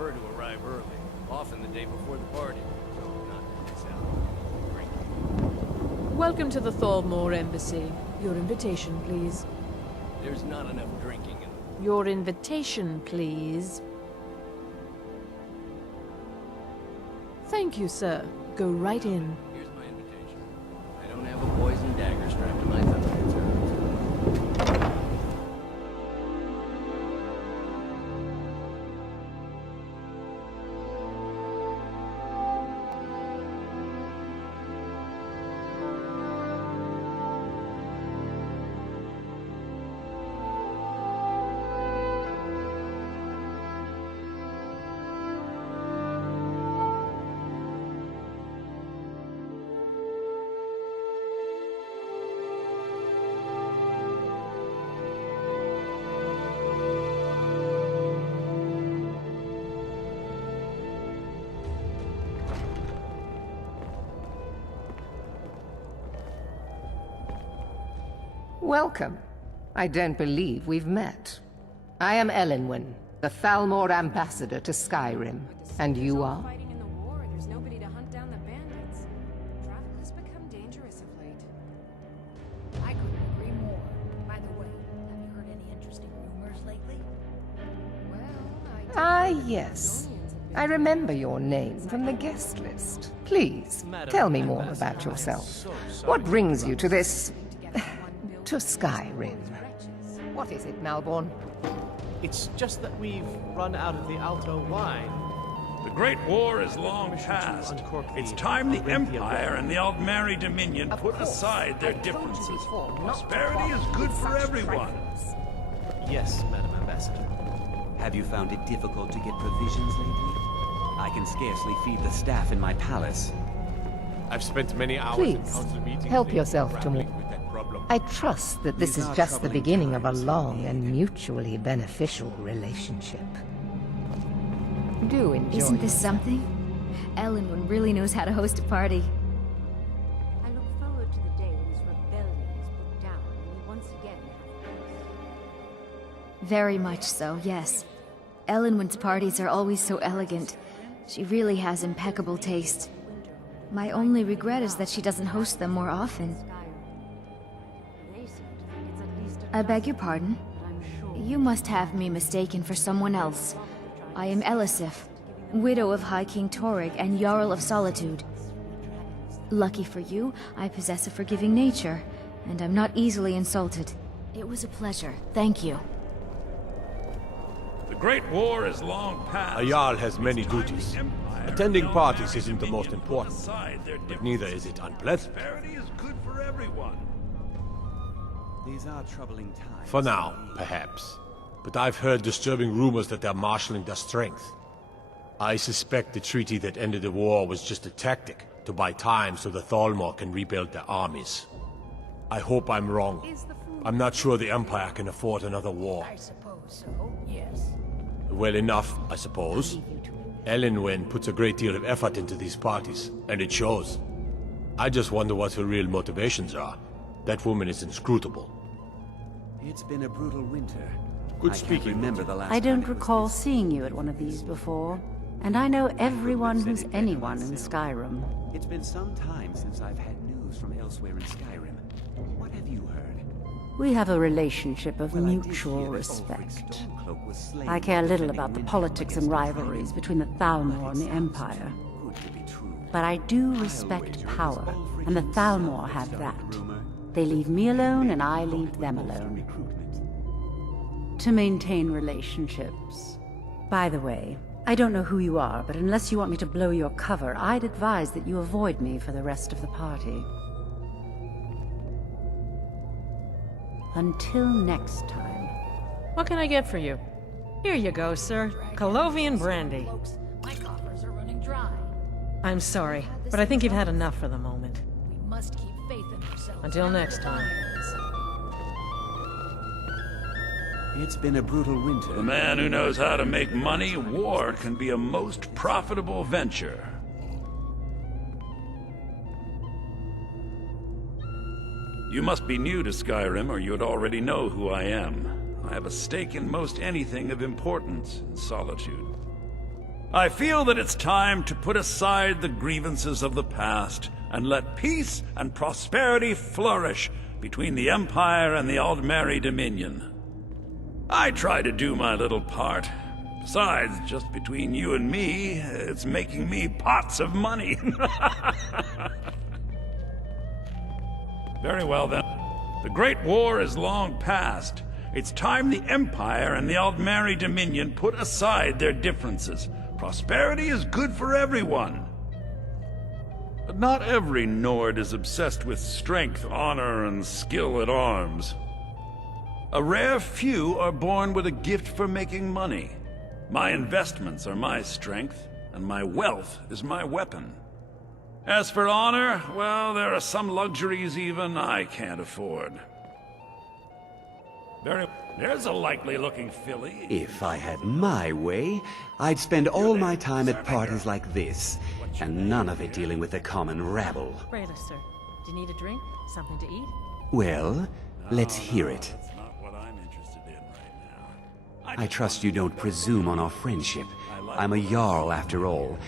prefer to arrive early, often the day before the party, so not to miss out. Drinking. Welcome to the Thalmor Embassy. Your invitation, please. There's not enough drinking in the... Your invitation, please. Thank you, sir. Go right in. Here's my invitation. I don't have a poison dagger strapped to my thigh. Welcome. I don't believe we've met. I am Elenwen, the Thalmor ambassador to Skyrim. And you are? Fighting in the war, there's nobody to hunt down the bandits. Travel has become dangerous of late. I couldn't agree more. By the way, have you heard any interesting rumors lately? Well, Ah, yes. I remember your name from the guest list. Please, tell me more about yourself. What brings you to this... to Skyrim? What is it, Malborn? It's just that we've run out of the Alto wine. The Great War is long past. It's time the Empire and the Aldmeri Dominion put aside their differences. Prosperity is good for everyone. Yes, Madam Ambassador. Have you found it difficult to get provisions lately? I can scarcely feed the staff in my palace. I've spent many hours in Please, council meetings help yourself to me. grappling with that problem. I trust that this is just the beginning of a long and mutually beneficial relationship. Do enjoy. Isn't this something? Elenwen really knows how to host a party. I look forward to the day when this rebellion is put down and we once again have peace. Very much so, yes. Elenwen's parties are always so elegant. She really has impeccable taste. My only regret is that she doesn't host them more often. They seem to think it's at least a I beg your pardon? but I'm sure You must have me mistaken for someone else. I am Elisif, widow of High King Torrig and Jarl of Solitude. Lucky for you, I possess a forgiving nature, and I'm not easily insulted. It was a pleasure, thank you. The Great War is long past. A Jarl has many duties. Attending parties isn't the most important, but neither is it unpleasant. Prosperity is good for everyone. These are troubling times. For now, perhaps. But I've heard disturbing rumors that they're marshalling their strength. I suspect the treaty that ended the war was just a tactic to buy time so the Thalmor can rebuild their armies. I hope I'm wrong. I'm not sure the Empire can afford another war. I suppose so, yes. Well enough, I suppose. Elenwen puts a great deal of effort into these parties, and it shows. I just wonder what her real motivations are. That woman is inscrutable. It's been a brutal winter. Good I can't speaking. remember the last I don't time it was recall this- seeing you at one of these before, and I know everyone who's anyone in Skyrim. It's been some time since I've had news from elsewhere in Skyrim. What have you heard? We have a relationship of Well, I did mutual hear that respect. Ulfric Stormcloak was slain I care little defending about the Winter politics and against rivalries Tyrant. between the Thalmor But and it the sounds Empire. too good to be true. But I do I'll respect wager power, Ulfric and the himself Thalmor has have started that. the rumor. They leave me alone, and I leave them alone. Recruitment. To maintain relationships. By the way, I don't know who you are, but unless you want me to blow your cover, I'd advise that you avoid me for the rest of the party. Until next time. What can I get for you? Here you go, sir. Colovian brandy. Folks, my coffers are running dry. I'm sorry, but I think you've had enough for the moment. We must keep faith in ourselves. Until and next our time. lives. It's been a brutal winter. The man who knows how to make money, war can be a most profitable venture. You must be new to Skyrim, or you'd already know who I am. I have a stake in most anything of importance in Solitude. I feel that it's time to put aside the grievances of the past and let peace and prosperity flourish between the Empire and the Aldmeri Dominion. I try to do my little part. Besides, just between you and me, it's making me pots of money. Very well then. The Great War is long past. It's time the Empire and the Aldmeri Dominion put aside their differences. Prosperity is good for everyone. But not every Nord is obsessed with strength, honor, and skill at arms. A rare few are born with a gift for making money. My investments are my strength, and my wealth is my weapon. As for honor, well, there are some luxuries even I can't afford. There's a likely-looking filly. If I had my way, I'd spend all my time at parties like this, and none of it dealing with the common rabble. Rayla, sir. Do you need a drink? Something to eat? Well, let's hear it. That's not what I'm interested in right now. I trust you don't presume on our friendship. I'm a Jarl, after all.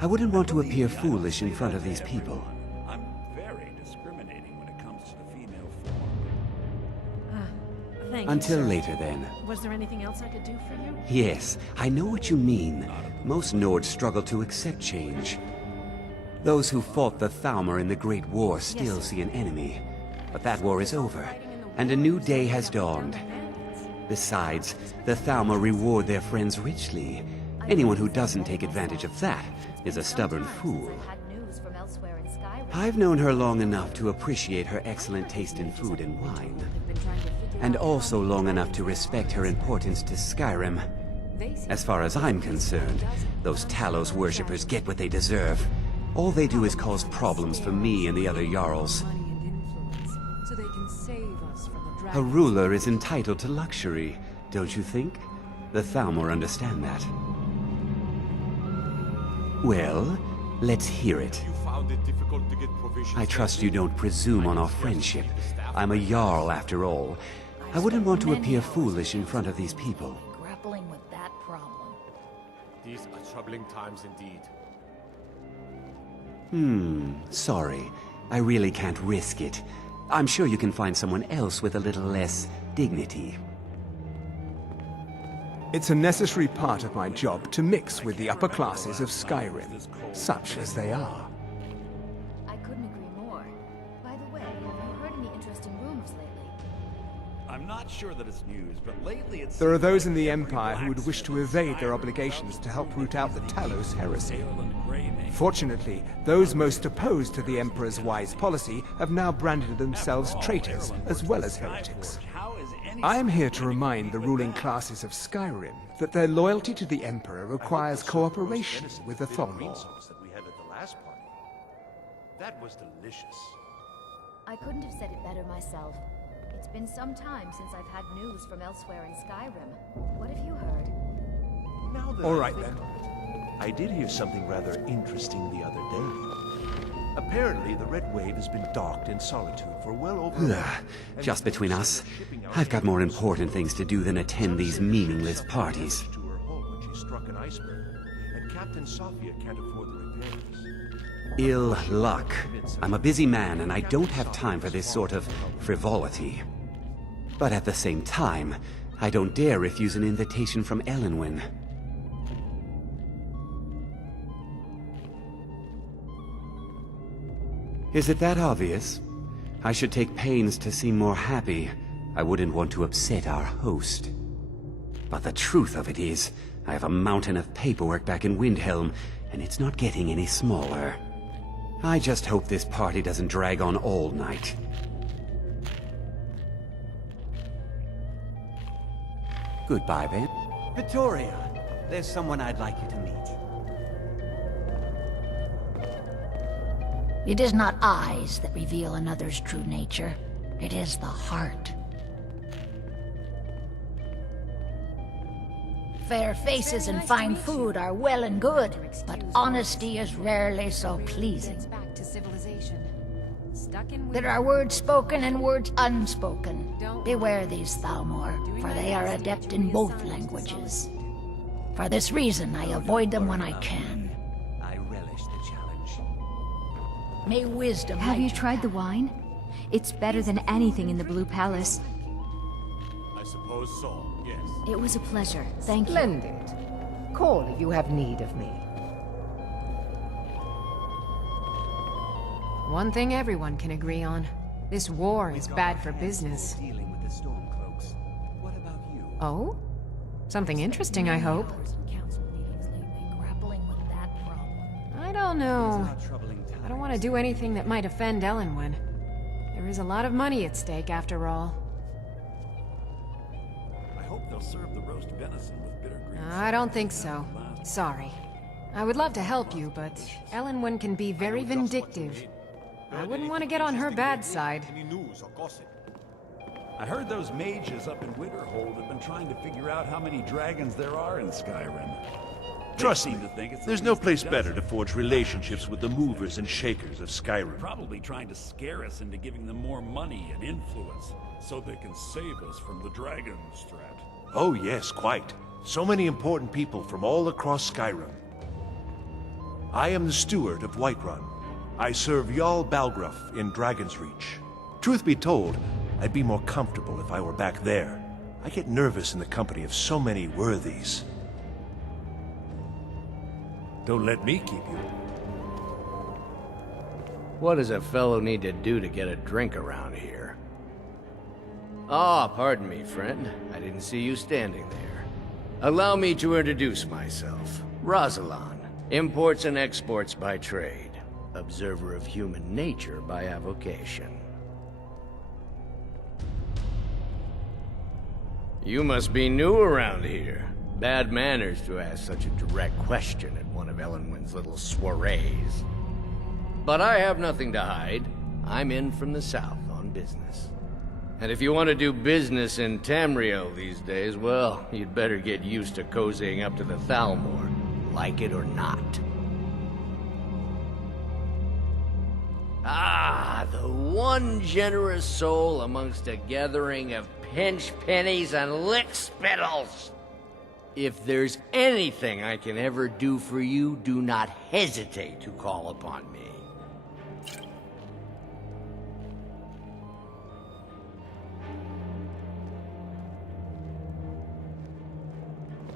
I wouldn't want to appear foolish in front of these people. I'm very discriminating when it comes to the female form. Thank Until you, sir. later, then. Was there anything else I could do for you? Yes, I know what you mean. Most Nords struggle to accept change. Those who fought the Thalmor in the Great War still see an enemy. But that war is over, and a new day has dawned. Besides, the Thalmor reward their friends richly. Anyone who doesn't take advantage of that is a stubborn fool. I've known her long enough to appreciate her excellent taste in food and wine. And also long enough to respect her importance to Skyrim. As far as I'm concerned, those Talos worshippers get what they deserve. All they do is cause problems for me and the other Jarls. A ruler is entitled to luxury, don't you think? The Thalmor understand that. Well, let's hear it. I trust you don't presume on our friendship. I'm a Jarl, after all. I wouldn't want to appear foolish in front of these people. Grappling with that problem. These are troubling times indeed. Sorry. I really can't risk it. I'm sure you can find someone else with a little less dignity. It's a necessary part of my job to mix with the upper classes of Skyrim, such as they are. I couldn't agree more. By the way, have you heard any interesting rumors lately? I'm not sure that it's news, but lately it's... There are those in the Empire who would wish to evade their obligations to help root out the Talos heresy. Fortunately, those most opposed to the Emperor's wise policy have now branded themselves traitors as well as heretics. I am here to remind the ruling classes of Skyrim that their loyalty to the Emperor requires cooperation with the Thalmor. That was delicious. I couldn't have said it better myself. It's been some time since I've had news from elsewhere in Skyrim. What have you heard? All right then. I did hear something rather interesting the other day. Apparently, the Red Wave has been docked in Solitude for well over a month. Just between us, I've got more important things to do than attend these meaningless parties. To her home when she struck an iceberg, and Captain Sophia can't afford the repairs. Ill luck. I'm a busy man, and I don't have time for this sort of frivolity. But at the same time, I don't dare refuse an invitation from Elenwen. Is it that obvious? I should take pains to seem more happy. I wouldn't want to upset our host. But the truth of it is, I have a mountain of paperwork back in Windhelm, and it's not getting any smaller. I just hope this party doesn't drag on all night. Goodbye, Ben. Victoria, there's someone I'd like you to meet. It is not eyes that reveal another's true nature. It is the heart. Fair faces and fine food are well and good, but honesty is rarely so pleasing. There are words spoken and words unspoken. Beware these Thalmor, for they are adept in both languages. For this reason, I avoid them when I can. I relish the challenge. May wisdom Have you light tried the wine? It's better than anything in the Blue Palace. I suppose so, yes. It was a pleasure. Thank you. Splendid. Call if you have need of me. One thing everyone can agree on. This war is bad for business. Dealing with the Stormcloaks. What about you? Oh? Something interesting, I hope. council meetings lately grappling with that problem. I don't know. I don't want to do anything that might offend Ellenwyn. There is a lot of money at stake, after all. I hope they'll serve the roast venison with bitter green. I don't think so. Sorry. I would love to help you, but Ellenwyn can be very vindictive. I wouldn't want to get on her bad side. Any news or gossip? I heard those mages up in Winterhold have been trying to figure out how many dragons there are in Skyrim. Trust me, They seem to think it's there's at no least a place better dozen. to forge relationships with the movers and shakers of Skyrim. Probably trying to scare us into giving them more money and influence, so they can save us from the dragon's threat. Oh yes, quite. So many important people from all across Skyrim. I am the steward of Whiterun. I serve Jarl Balgruuf in Dragon's Reach. Truth be told, I'd be more comfortable if I were back there. I get nervous in the company of so many worthies. Don't let me keep you. What does a fellow need to do to get a drink around here? Ah, pardon me, friend. I didn't see you standing there. Allow me to introduce myself. Rosalan, imports and exports by trade. Observer of human nature by avocation. You must be new around here. Bad manners to ask such a direct question at one of Ellenwyn's little soirees. But I have nothing to hide. I'm in from the south on business. And if you want to do business in Tamriel these days, well, you'd better get used to cozying up to the Thalmor, like it or not. Ah, the one generous soul amongst a gathering of pinch pennies and lick spittles. If there's anything I can ever do for you, do not hesitate to call upon me.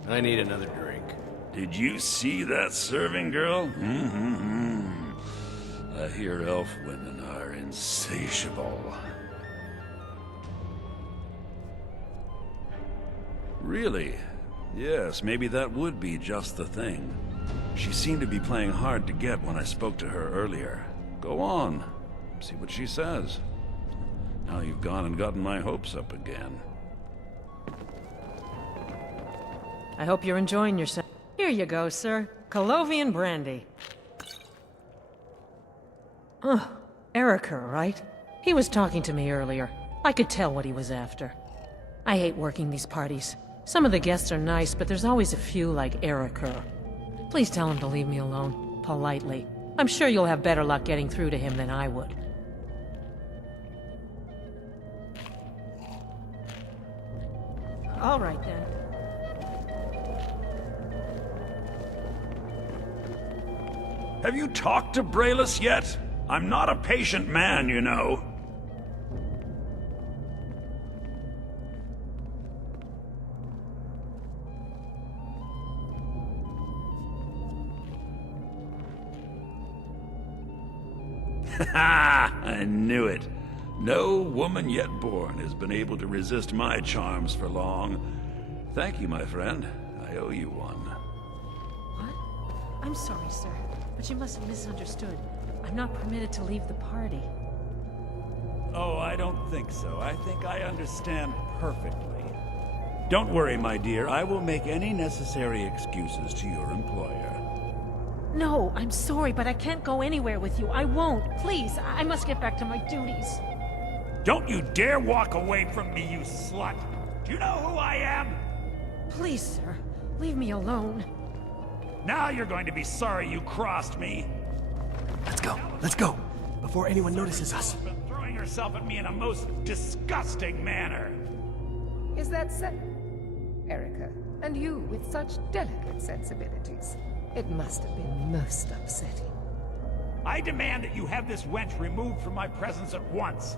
I need another drink. Did you see that serving girl? Mm-hmm. I hear elf women are insatiable. Really? Yes, maybe that would be just the thing. She seemed to be playing hard to get when I spoke to her earlier. Go on. See what she says. Now you've gone and gotten my hopes up again. I hope you're enjoying yourself. Here you go, sir. Colovian brandy. Erica, right? He was talking to me earlier. I could tell what he was after. I hate working these parties. Some of the guests are nice, but there's always a few like Erica. Please tell him to leave me alone, politely. I'm sure you'll have better luck getting through to him than I would. All right, then. Have you talked to Braylus yet? I'm not a patient man, you know. Ha! I knew it. No woman yet born has been able to resist my charms for long. Thank you, my friend. I owe you one. What? I'm sorry, sir, but you must have misunderstood. I'm not permitted to leave the party. Oh, I don't think so. I think I understand perfectly. Don't worry, my dear. I will make any necessary excuses to your employer. No, I'm sorry, but I can't go anywhere with you. I won't. Please, I must get back to my duties. Don't you dare walk away from me, you slut! Do you know who I am? Please, sir, leave me alone. Now you're going to be sorry you crossed me. Let's go, before anyone notices us. You've been throwing yourself at me in a most disgusting manner. Is that so? Erica. And you with such delicate sensibilities. It must have been most upsetting. I demand that you have this wench removed from my presence at once.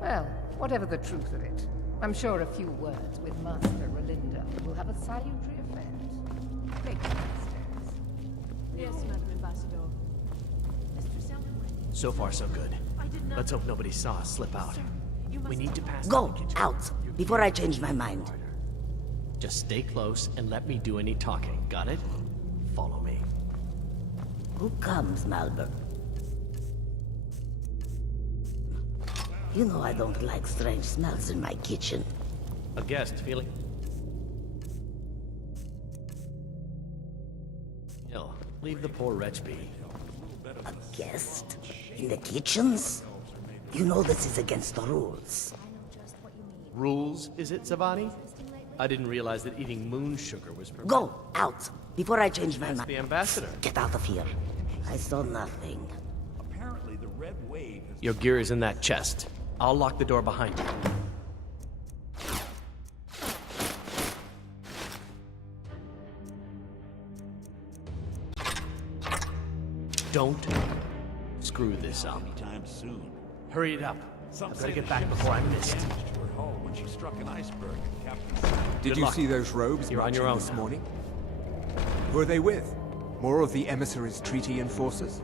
Well, whatever the truth of it, I'm sure a few words with Master Relinda will have a salutary effect. Take me upstairs. Yes, Madam Ambassador. So far, so good. Let's hope nobody saw us slip out. We need to pass. Go out before I change my mind. Just stay close and let me do any talking. Got it? Follow me. Who comes, Malbert? You know I don't like strange smells in my kitchen. A guest feeling ill. Leave the poor wretch be. A guest? In the kitchens? You know this is against the rules. Rules, is it, Zavani? I didn't realize that eating moon sugar was permitted. Go out before I change my mind. The ambassador. Get out of here. I saw nothing. Apparently the red wave is... Your gear is in that chest. I'll lock the door behind you. Don't screw this up. Anytime soon. Hurry it up. I've got to get back before I'm missed. When she struck an iceberg, Captain. Did you see those robes You're on your own this now. morning? Who are they with? More of the emissaries' treaty enforcers?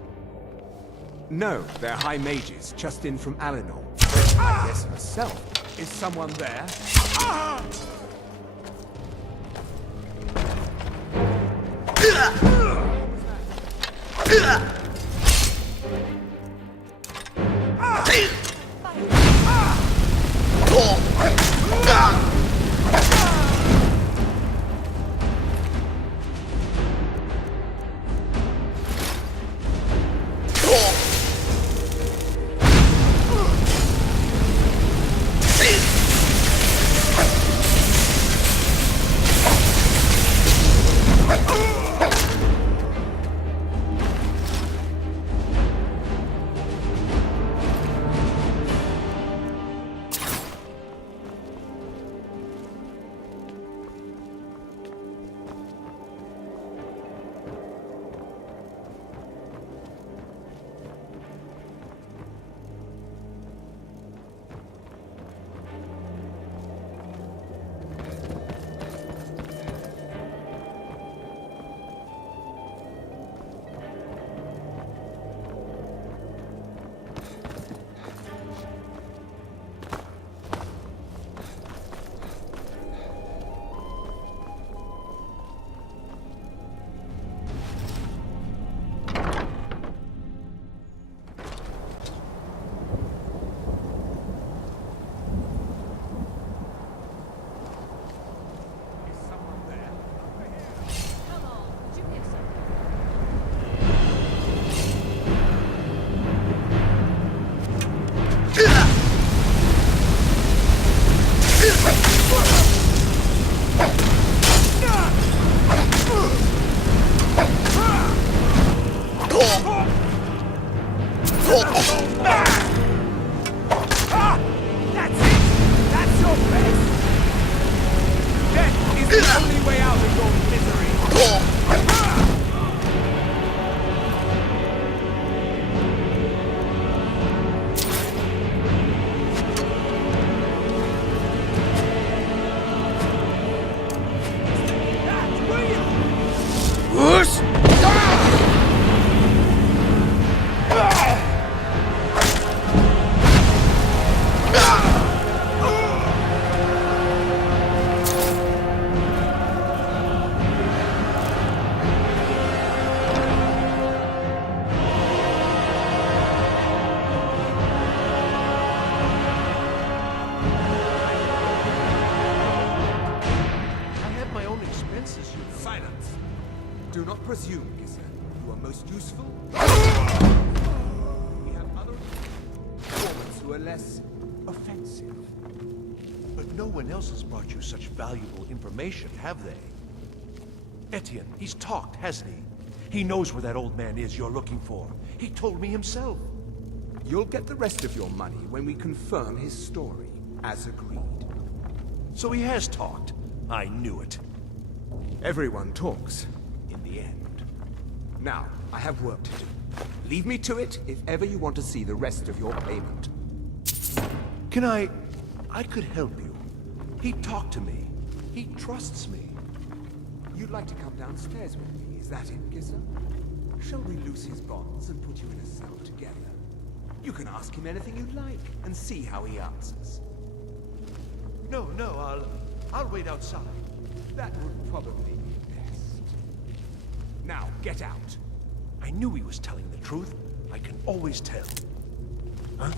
No, they're high mages, just in from Alinor. I guess herself. Is someone there? Do not presume, Gisser. You are most useful. We have other informants who are less offensive. But no one else has brought you such valuable information, have they? Etienne, he's talked, hasn't he? He knows where that old man is you're looking for. He told me himself. You'll get the rest of your money when we confirm his story, as agreed. So he has talked. I knew it. Everyone talks, in the end. Now, I have work to do. Leave me to it if ever you want to see the rest of your payment. Can I could help you. He talked to me. He trusts me. You'd like to come downstairs with me, is that it, Gisser? Shall we loose his bonds and put you in a cell together? You can ask him anything you'd like, and see how he answers. No, I'll wait outside. That would probably be best. Now, get out. I knew he was telling the truth. I can always tell. Huh?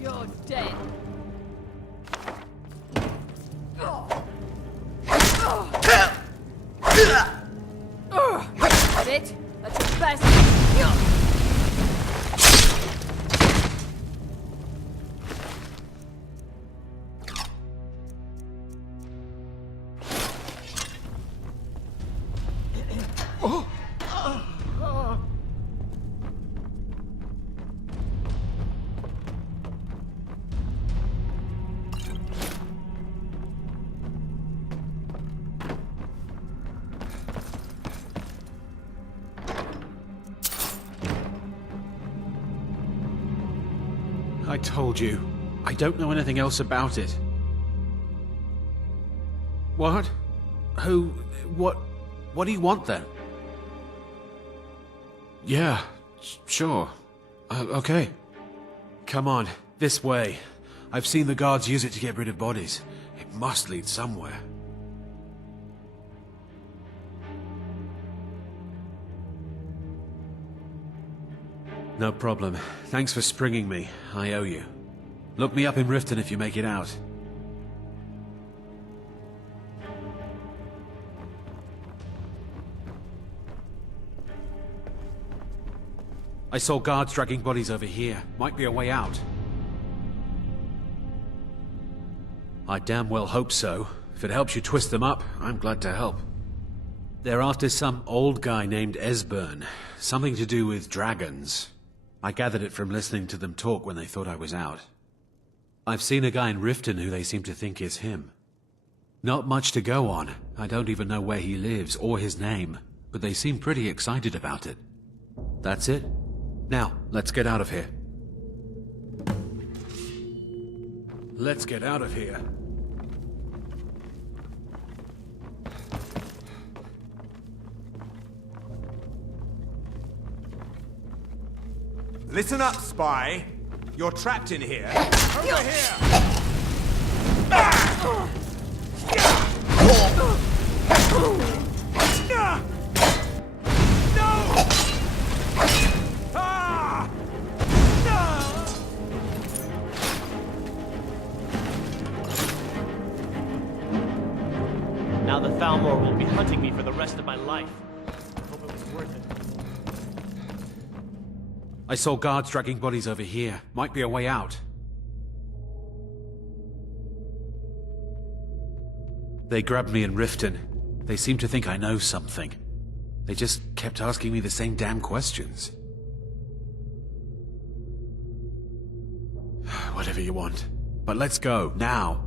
You're dead. That's it. That's the best. I told you. I don't know anything else about it. What? Who? What do you want then? Yeah, sure. Okay. Come on, this way. I've seen the guards use it to get rid of bodies. It must lead somewhere. No problem. Thanks for springing me. I owe you. Look me up in Riften if you make it out. I saw guards dragging bodies over here. Might be a way out. I damn well hope so. If it helps you twist them up, I'm glad to help. They're after some old guy named Esbern. Something to do with dragons. I gathered it from listening to them talk when they thought I was out. I've seen a guy in Riften who they seem to think is him. Not much to go on. I don't even know where he lives or his name, but they seem pretty excited about it. That's it. Now, let's get out of here. Let's get out of here. Listen up, spy. You're trapped in here. Over here! Now the Thalmor will be hunting me for the rest of my life. I hope it was worth it. I saw guards dragging bodies over here. Might be a way out. They grabbed me in Riften. They seem to think I know something. They just kept asking me the same damn questions. Whatever you want. But let's go, now.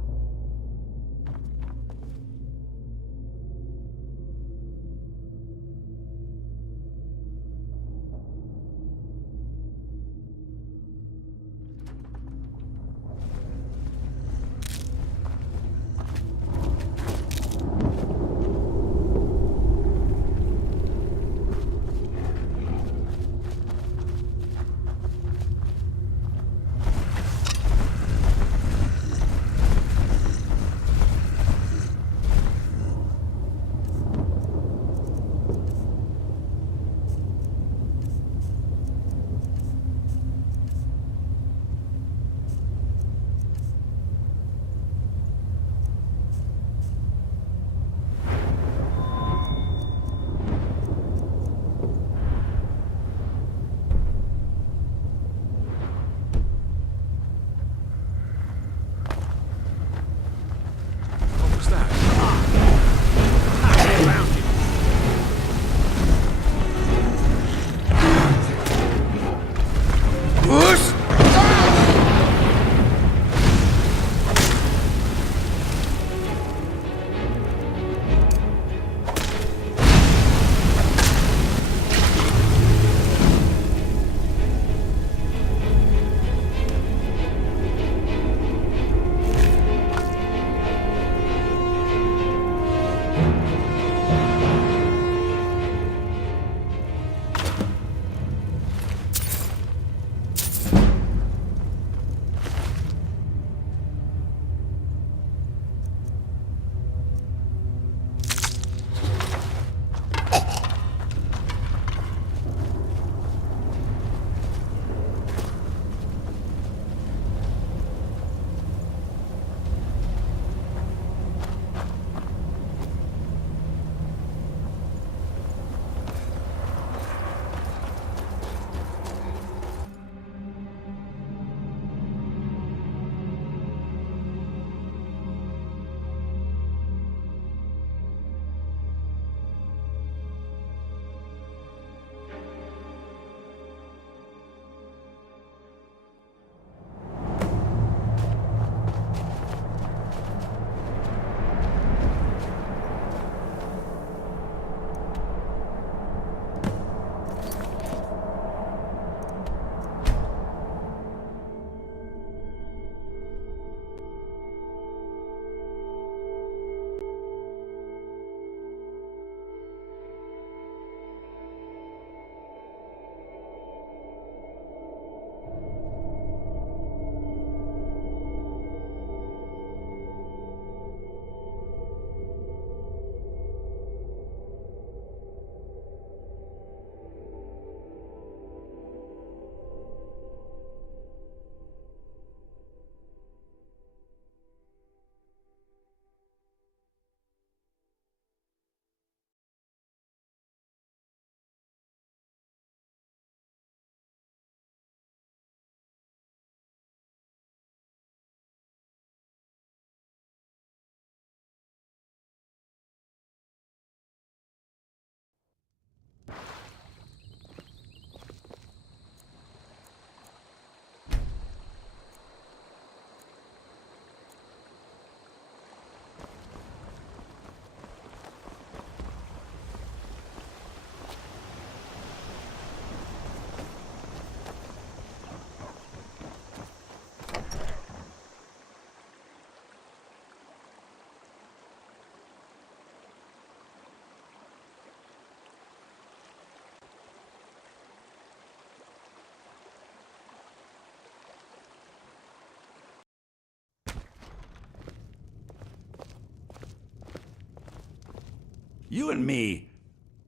You and me.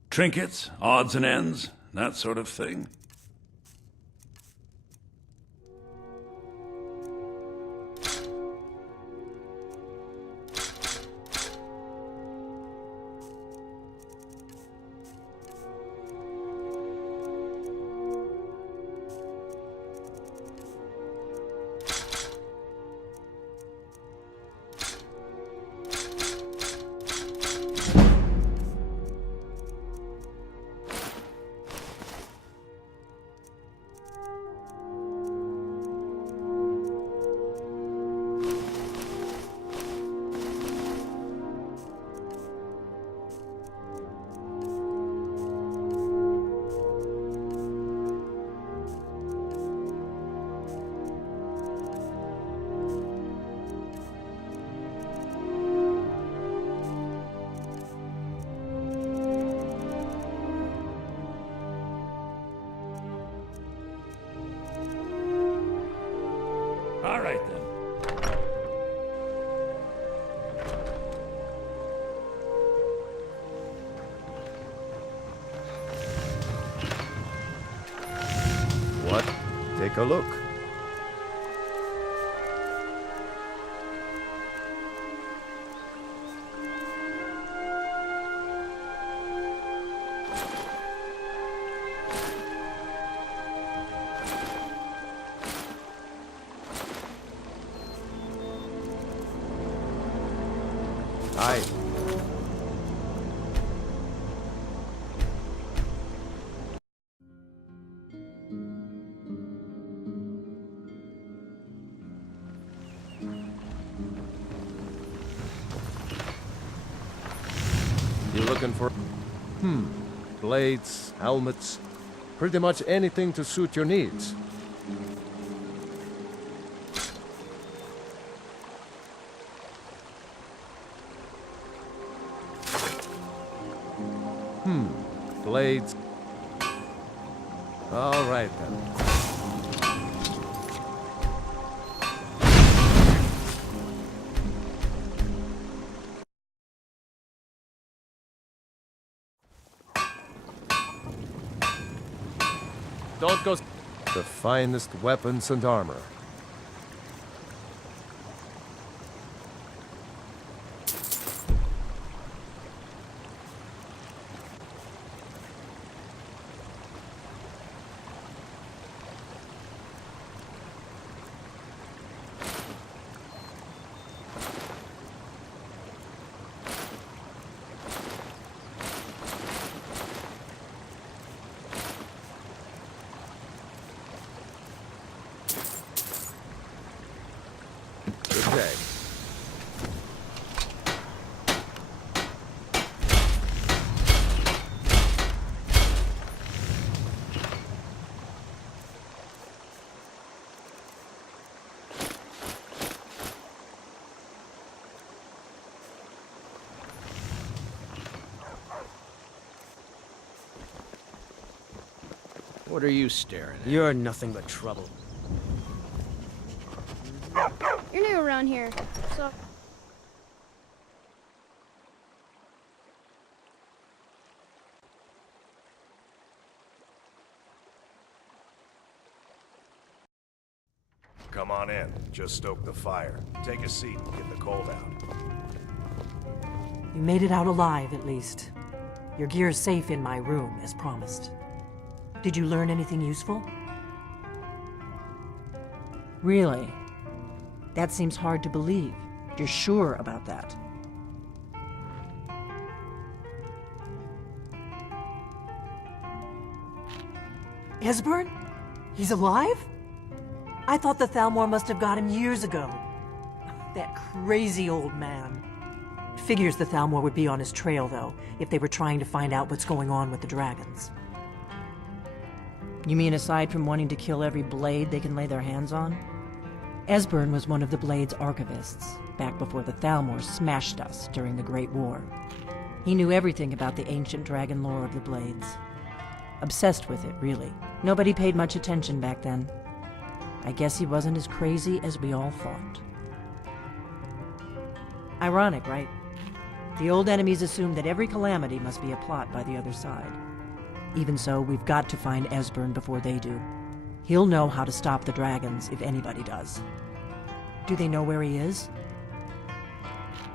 Trinkets, odds and ends, that sort of thing. a look. Aye. You looking for... blades, helmets, pretty much anything to suit your needs. Blades. All right, then. Don't go... The finest weapons and armor. Good day. What are you staring at? You're nothing but trouble. You're new around here, so... Come on in. Just stoke the fire. Take a seat and get the cold out. You made it out alive, at least. Your gear's safe in my room, as promised. Did you learn anything useful? Really? That seems hard to believe. You're sure about that? Esbern? He's alive? I thought the Thalmor must have got him years ago. That crazy old man. Figures the Thalmor would be on his trail, though, if they were trying to find out what's going on with the dragons. You mean aside from wanting to kill every blade they can lay their hands on? Esbern was one of the Blade's archivists, back before the Thalmor smashed us during the Great War. He knew everything about the ancient dragon lore of the Blades. Obsessed with it, really. Nobody paid much attention back then. I guess he wasn't as crazy as we all thought. Ironic, right? The old enemies assumed that every calamity must be a plot by the other side. Even so, we've got to find Esbern before they do. He'll know how to stop the dragons, if anybody does. Do they know where he is?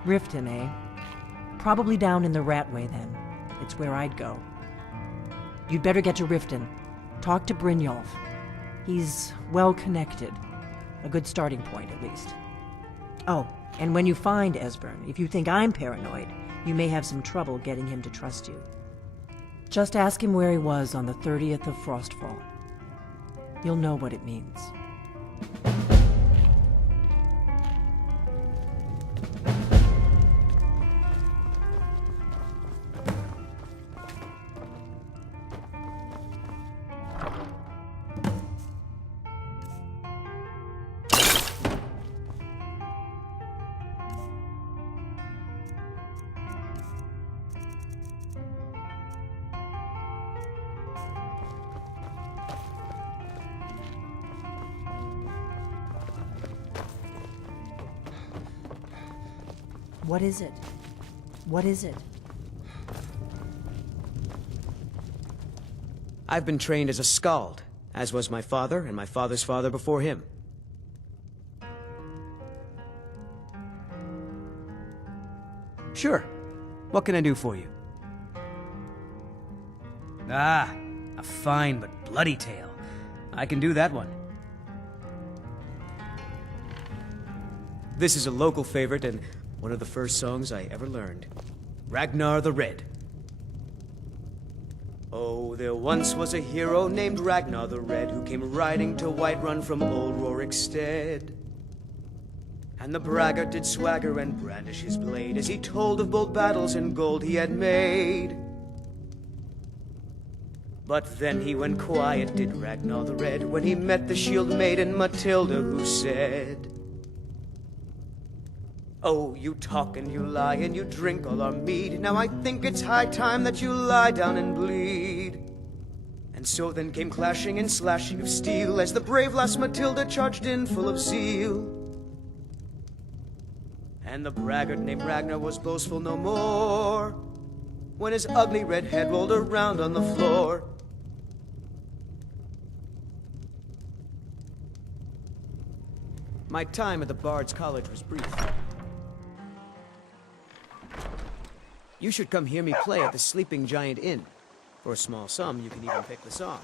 Riften, eh? Probably down in the Ratway, then. It's where I'd go. You'd better get to Riften. Talk to Brynjolf. He's well-connected. A good starting point, at least. Oh, and when you find Esbern, if you think I'm paranoid, you may have some trouble getting him to trust you. Just ask him where he was on the 30th of Frostfall. You'll know what it means. What is it? What is it? I've been trained as a skald, as was my father and my father's father before him. Sure. What can I do for you? Ah, a fine but bloody tale. I can do that one. This is a local favorite and one of the first songs I ever learned. Ragnar the Red. Oh, there once was a hero named Ragnar the Red who came riding to Whiterun from old Rorikstead. And the braggart did swagger and brandish his blade as he told of bold battles and gold he had made. But then he went quiet, did Ragnar the Red, when he met the shield maiden Matilda, who said, "Oh, you talk and you lie and you drink all our mead. Now I think it's high time that you lie down and bleed." And so then came clashing and slashing of steel as the brave lass Matilda charged in full of zeal. And the braggart named Ragnar was boastful no more when his ugly red head rolled around on the floor. My time at the Bard's College was brief. You should come hear me play at the Sleeping Giant Inn. For a small sum, you can even pick the song.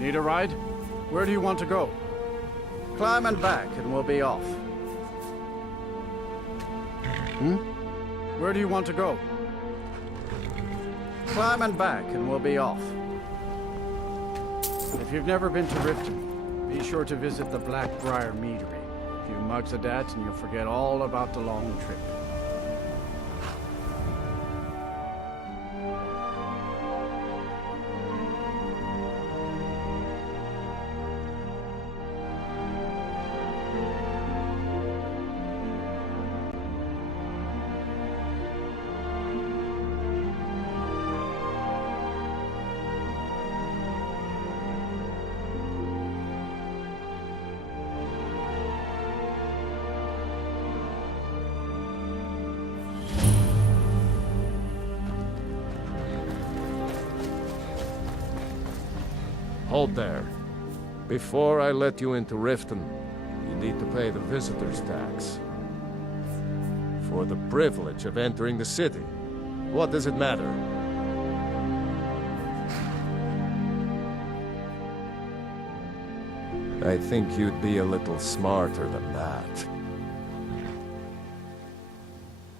Need a ride? Where do you want to go? Climb and back and we'll be off. Where do you want to go? Climb and back and we'll be off. If you've never been to Riften, be sure to visit the Blackbriar Meadery. A few mugs of that and you'll forget all about the long trip. Hold there. Before I let you into Riften, you need to pay the visitor's tax. For the privilege of entering the city. What does it matter? I think you'd be a little smarter than that.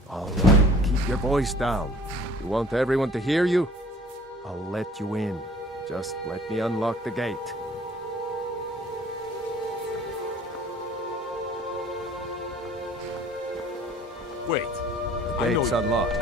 All right, keep your voice down. You want everyone to hear you? I'll let you in. Just let me unlock the gate. Wait. The gate's unlocked.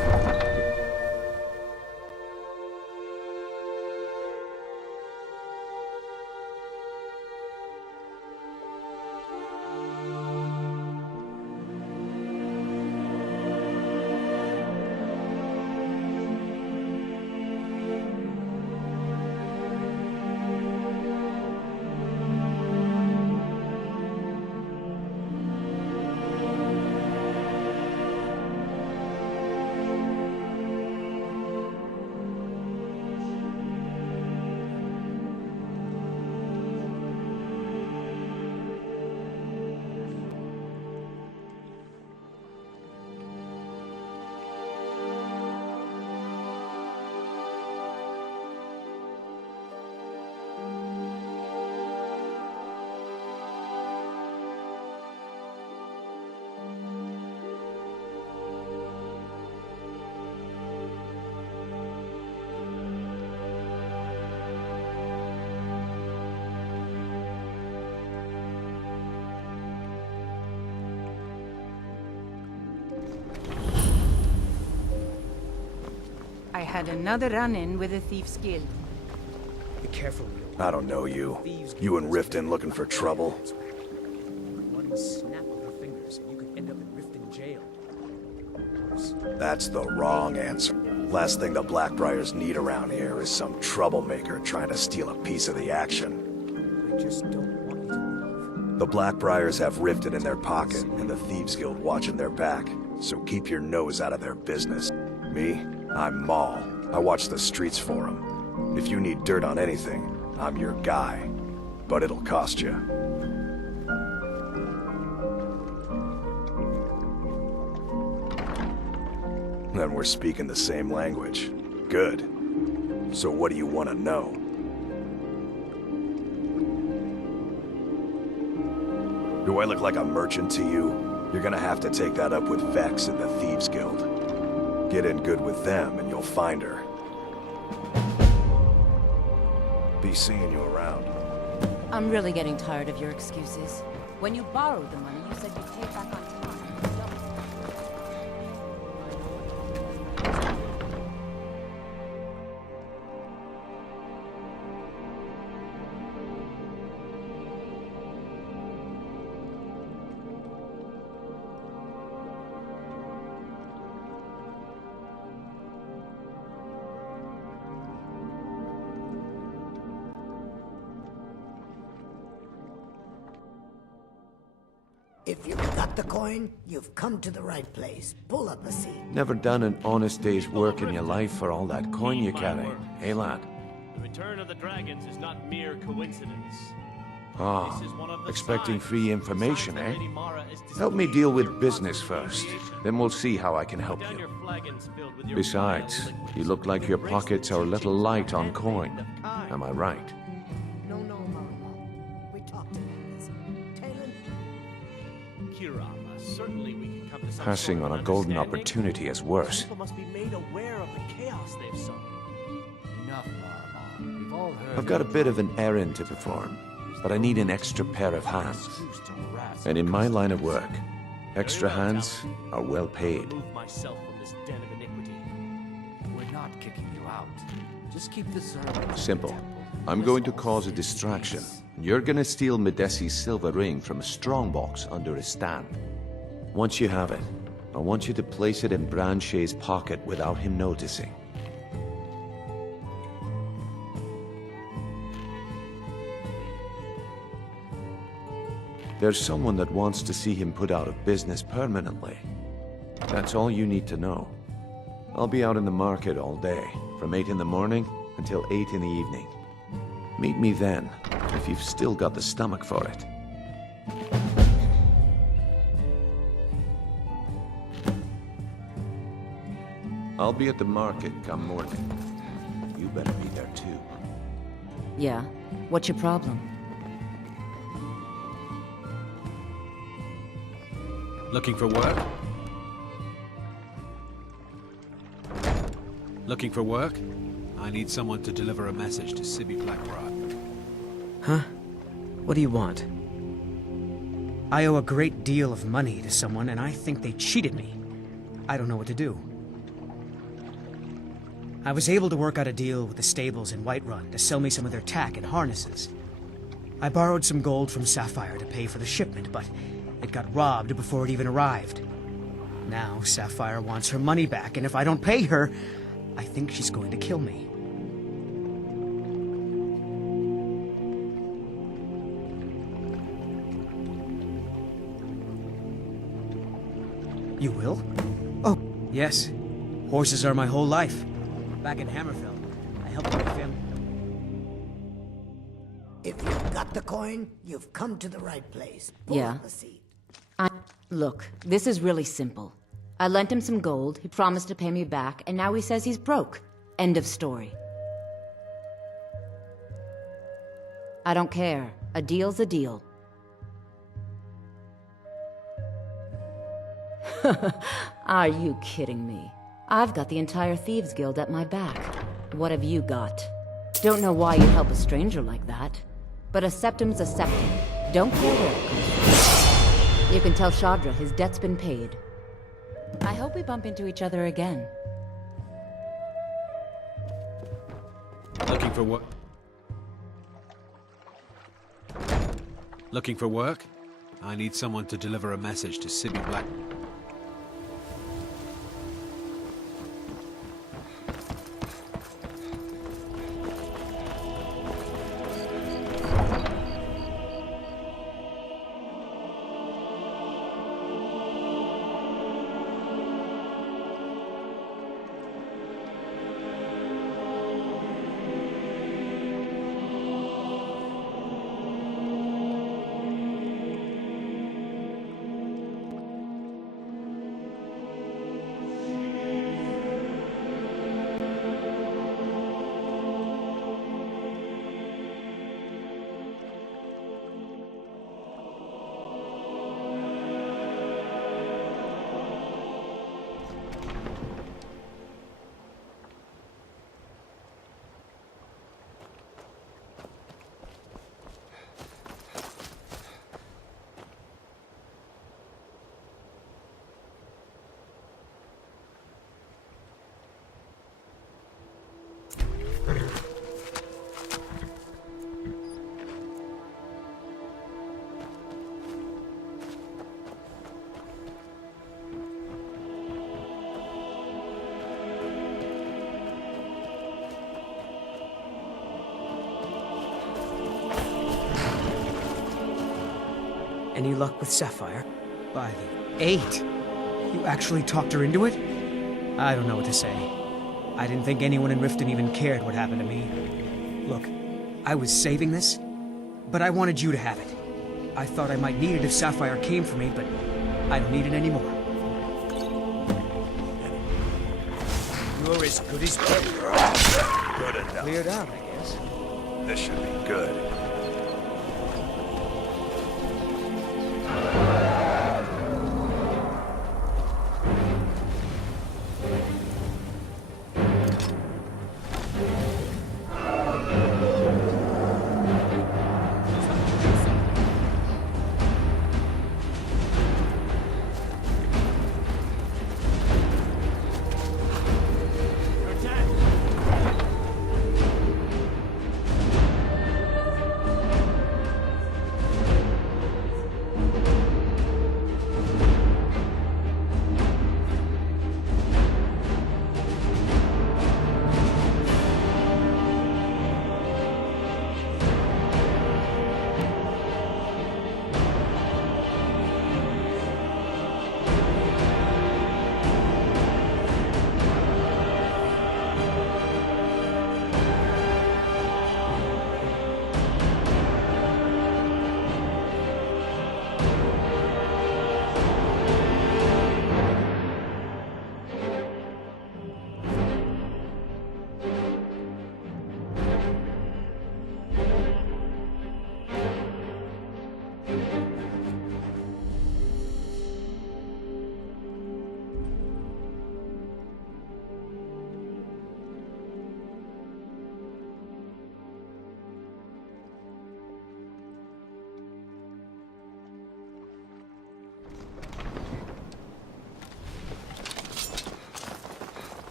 had another run-in with the Thieves Guild. Be careful. I don't know you. You and Riften looking for trouble? One snap of her fingers, and you could end up in Riften jail. That's the wrong answer. Last thing the Blackbriars need around here is some troublemaker trying to steal a piece of the action. I just don't want you to leave. The Blackbriars have Riften in their pocket, and the Thieves Guild watching their back. So keep your nose out of their business. Me? I'm Maul. I watch the streets for them. If you need dirt on anything, I'm your guy. But it'll cost you. Then we're speaking the same language. Good. So what do you want to know? Do I look like a merchant to you? You're gonna have to take that up with Vex and the Thieves Guild. Get in good with them and you'll find her. Be seeing you around. I'm really getting tired of your excuses. When you borrowed the money, you said you'd pay it back on time. If you've got the coin, you've come to the right place. Pull up a seat. Never done an honest day's work in your life for all that coin you carry, eh, lad? The return of the dragons is not mere coincidence. Ah, expecting free information, eh? Help me deal with business first, then we'll see how I can help you. Besides, you look like your pockets are a little light on coin. Am I right? No, Marmo. We talked about this. Talon? Kira, certainly we can come to some Passing sort on of a golden understanding. opportunity is worse. People must be made aware of the chaos they've sown. Enough, Marmo. We've all heard. I've got a bit of an errand to perform, but I need an extra pair of hands. And in my line of work, extra hands are well paid. Remove myself from this den of iniquity. We're not kicking you out. Just keep the servants. Simple. I'm going to cause a distraction. You're gonna steal Medesi's silver ring from a strongbox under his stand. Once you have it, I want you to place it in Branche's pocket without him noticing. There's someone that wants to see him put out of business permanently. That's all you need to know. I'll be out in the market all day, from 8 in the morning until 8 in the evening. Meet me then, if you've still got the stomach for it. I'll be at the market come morning. You better be there too. Yeah? What's your problem? Looking for work? Looking for work? I need someone to deliver a message to Sibby Blackbriar. Huh? What do you want? I owe a great deal of money to someone, and I think they cheated me. I don't know what to do. I was able to work out a deal with the stables in Whiterun to sell me some of their tack and harnesses. I borrowed some gold from Sapphire to pay for the shipment, but it got robbed before it even arrived. Now Sapphire wants her money back, and if I don't pay her, I think she's going to kill me. You will? Oh, yes. Horses are my whole life. Back in Hammerfell, I helped my family. If you've got the coin, you've come to the right place. Pull Yeah. up a seat. Look, this is really simple. I lent him some gold, he promised to pay me back, and now he says he's broke. End of story. I don't care. A deal's a deal. Are you kidding me? I've got the entire Thieves Guild at my back. What have you got? Don't know why you'd help a stranger like that. But a septum's a septum. Don't care where it comes from. You can tell Shadra his debt's been paid. I hope we bump into each other again. Looking for what? Looking for work? I need someone to deliver a message to Sydney Black. Any luck with Sapphire? By the 8! You actually talked her into it? I don't know what to say. I didn't think anyone in Riften even cared what happened to me. Look, I was saving this, but I wanted you to have it. I thought I might need it if Sapphire came for me, but I don't need it anymore. You're as good as dead. Good enough. Cleared out, I guess. This should be good.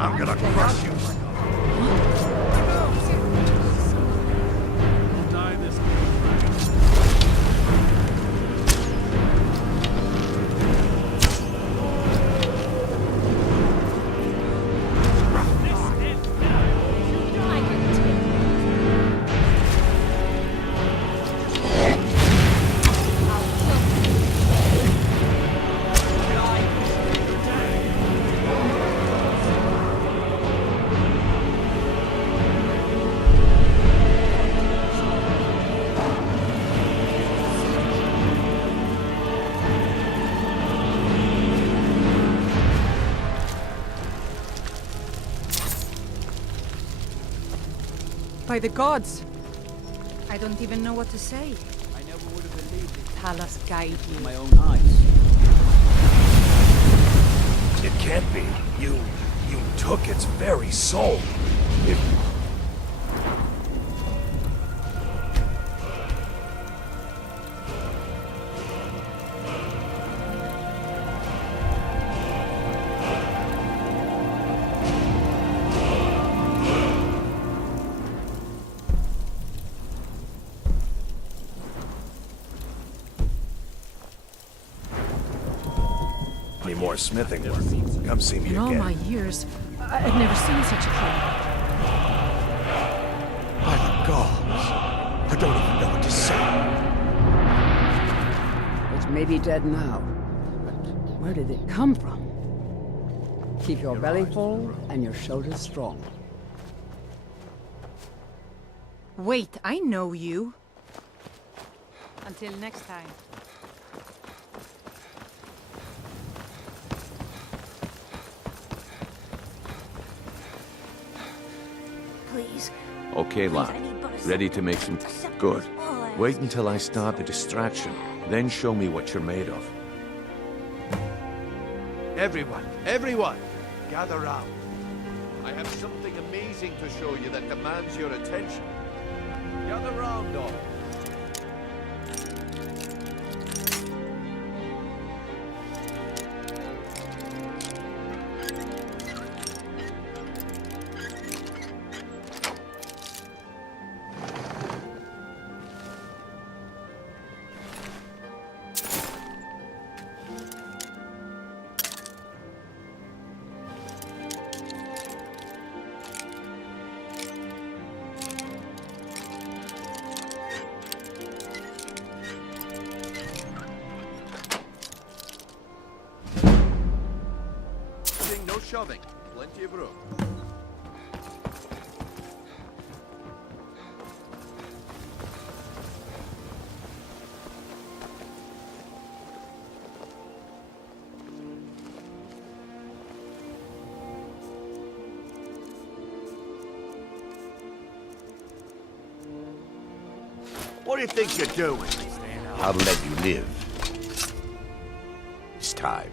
I'm gonna crush you. By the gods! I don't even know what to say. I never would have believed it. Talos guide you. My own eyes. It can't be. You took its very soul. smithing work. Come see me In all again. my years, I've never seen such a thing. By the gods. I don't even know what to say. It may be dead now, but where did it come from? Keep your belly full and your shoulders strong. Wait, I know you. Until next time. Please. Okay, lad. Ready to make some... Good. Wait until I start the distraction, then show me what you're made of. Everyone, gather round. I have something amazing to show you that demands your attention. Gather round, all. No shoving. Plenty of room. What do you think you're doing? I'll let you live. It's time.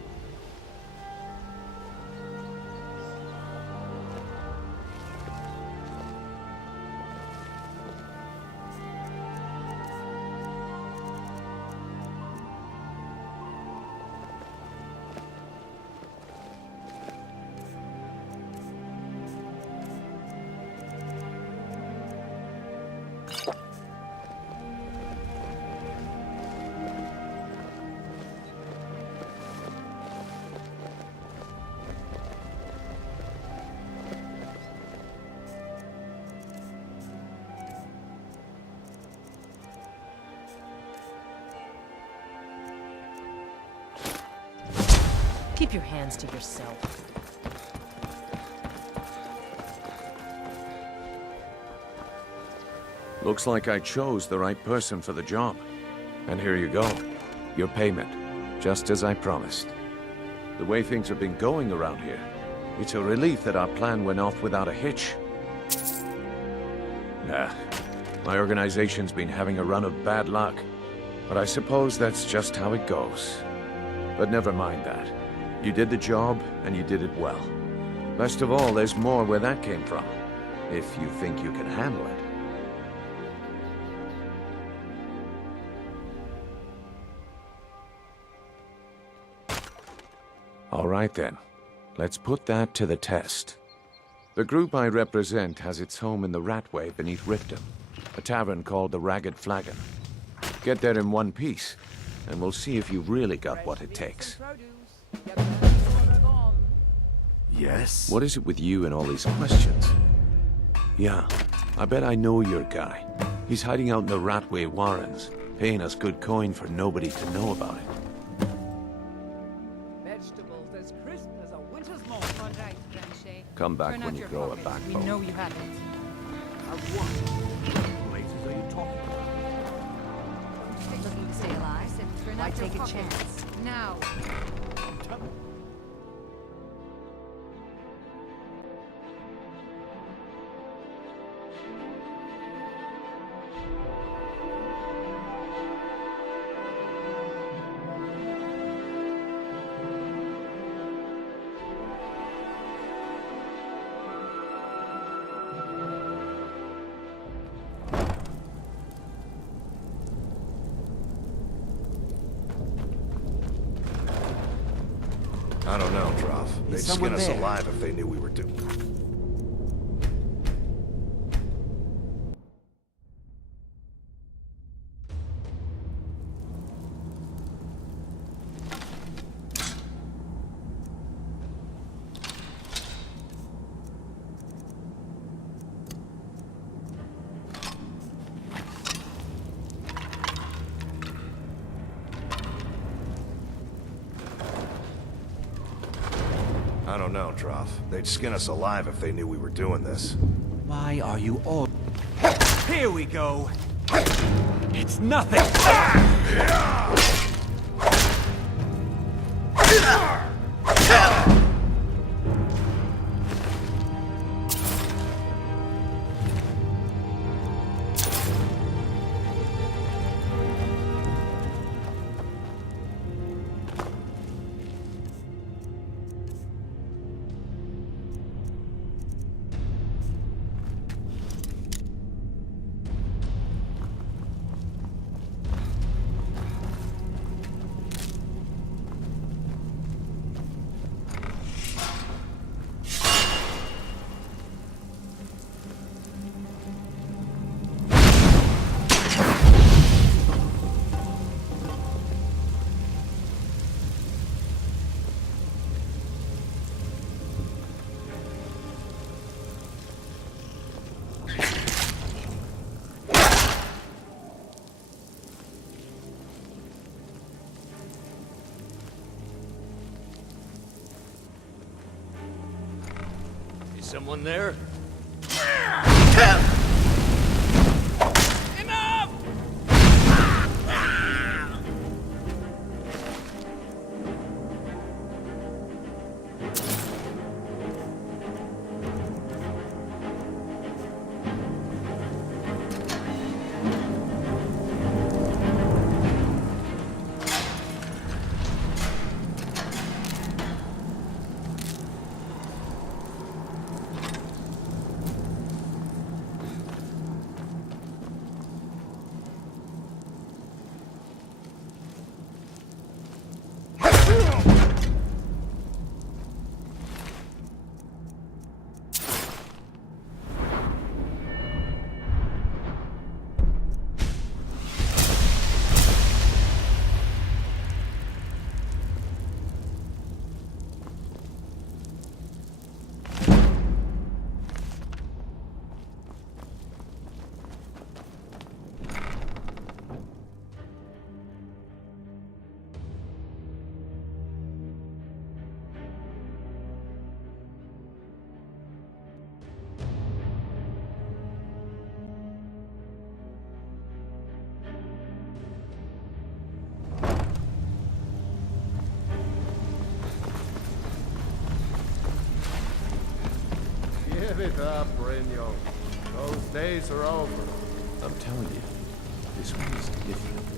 Keep your hands to yourself. Looks like I chose the right person for the job. And here you go. Your payment. Just as I promised. The way things have been going around here, it's a relief that our plan went off without a hitch. Nah, my organization's been having a run of bad luck. But I suppose that's just how it goes. But never mind that. You did the job, and you did it well. Best of all, there's more where that came from. If you think you can handle it. All right then. Let's put that to the test. The group I represent has its home in the Ratway beneath Riften, a tavern called the Ragged Flagon. Get there in one piece, and we'll see if you've really got what it takes. Yes? What is it with you and all these questions? Yeah, I bet I know your guy. He's hiding out in the Ratway Warrens, paying us good coin for nobody to know about it. Vegetables as crisp as a winter's morn. All right, Granche. Come back Turn when out you your grow a pockets. backbone. We know you haven't. What places are you talking about? Looking to stay alive? Turn Why out your take a pockets. chance? Now. I don't know, Droff. They'd skin someone us there? alive if they knew we were due. know, Trough. They'd skin us alive if they knew we were doing this. Why are you all... Here we go! It's nothing! Someone there? Enough! Give it up, Brynjo. Those days are over. I'm telling you, this one is different.